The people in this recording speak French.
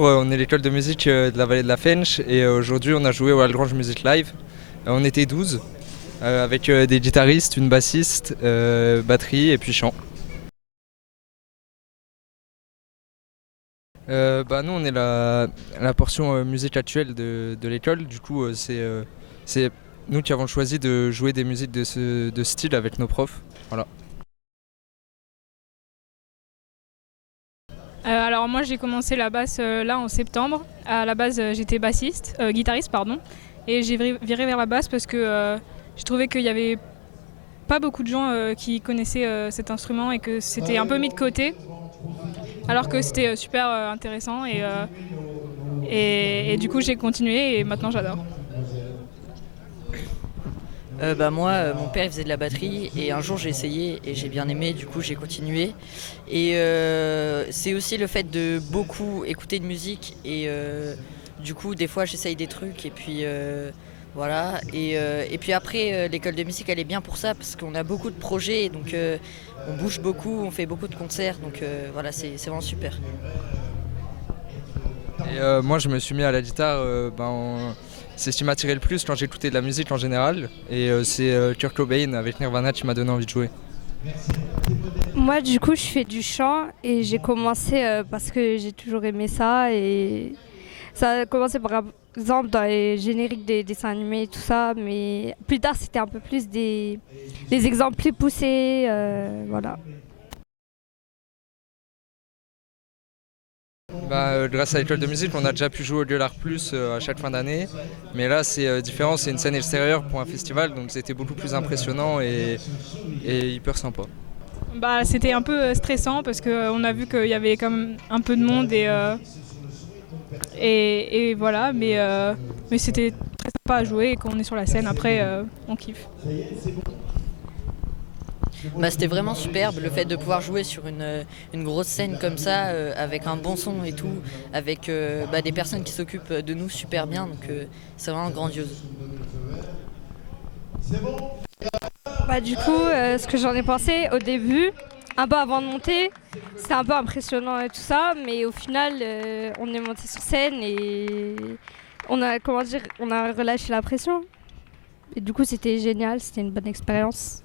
On est l'école de musique de la vallée de la Fench et aujourd'hui on a joué au Algrange Music Live. On était 12 avec des guitaristes, une bassiste, batterie et puis chant. Nous on est la portion musique actuelle de l'école, du coup c'est nous qui avons choisi de jouer des musiques de style avec nos profs. Voilà. Alors moi j'ai commencé la basse là en septembre. À la base j'étais guitariste pardon, et j'ai viré vers la basse parce que j'ai trouvé qu'il y avait pas beaucoup de gens qui connaissaient cet instrument et que c'était un peu mis de côté, alors que c'était super intéressant et du coup j'ai continué et maintenant j'adore. Moi, mon père il faisait de la batterie et un jour j'ai essayé et j'ai bien aimé, du coup j'ai continué. Et c'est aussi le fait de beaucoup écouter de musique et du coup des fois j'essaye des trucs et puis voilà. Et puis après l'école de musique elle est bien pour ça parce qu'on a beaucoup de projets et donc on bouge beaucoup, on fait beaucoup de concerts donc voilà c'est vraiment super. Et moi je me suis mis à la guitare, c'est ce qui m'a attiré le plus quand j'écoutais de la musique en général. Et c'est Kurt Cobain avec Nirvana qui m'a donné envie de jouer. Moi, du coup, je fais du chant et j'ai commencé parce que j'ai toujours aimé ça. Et ça a commencé par exemple dans les génériques des dessins animés et tout ça. Mais plus tard, c'était un peu plus des exemples plus poussés. Voilà. Grâce à l'école de musique, on a déjà pu jouer au Gueulard Plus à chaque fin d'année. Mais là, c'est différent, c'est une scène extérieure pour un festival, donc c'était beaucoup plus impressionnant et hyper sympa. C'était un peu stressant parce qu'on a vu qu'il y avait quand même un peu de monde et voilà, mais c'était très sympa à jouer et quand on est sur la scène après on kiffe. C'était vraiment superbe le fait de pouvoir jouer sur une grosse scène comme ça, avec un bon son et tout, avec des personnes qui s'occupent de nous super bien, donc c'est vraiment grandiose. Du coup, ce que j'en ai pensé au début, un peu avant de monter, c'était un peu impressionnant et tout ça. Mais au final, on est monté sur scène et on a relâché la pression. Et du coup, c'était génial, c'était une bonne expérience.